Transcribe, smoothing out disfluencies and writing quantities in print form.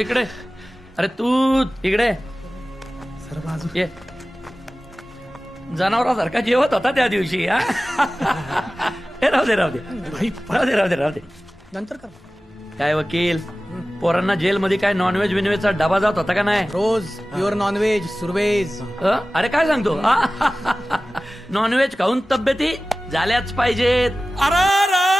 इकडे. अरे तू इकडे सर बाजू. ये. जनावरासारखा जेवत होता त्या दिवशी. हा? हे राहू दे राहू दे भाई राहू दे राहू दे राहू दे. नंतर कर. काय वकील, पोरांना जेलमध्ये काय नॉनव्हेज बिनव्हेजचा डबा जात होता का नाही? रोज प्युअर नॉनव्हेज सुरवेज. अरे काय सांगतो. नॉनव्हेज खाऊन तब्येती झाल्याच पाहिजेत. अरे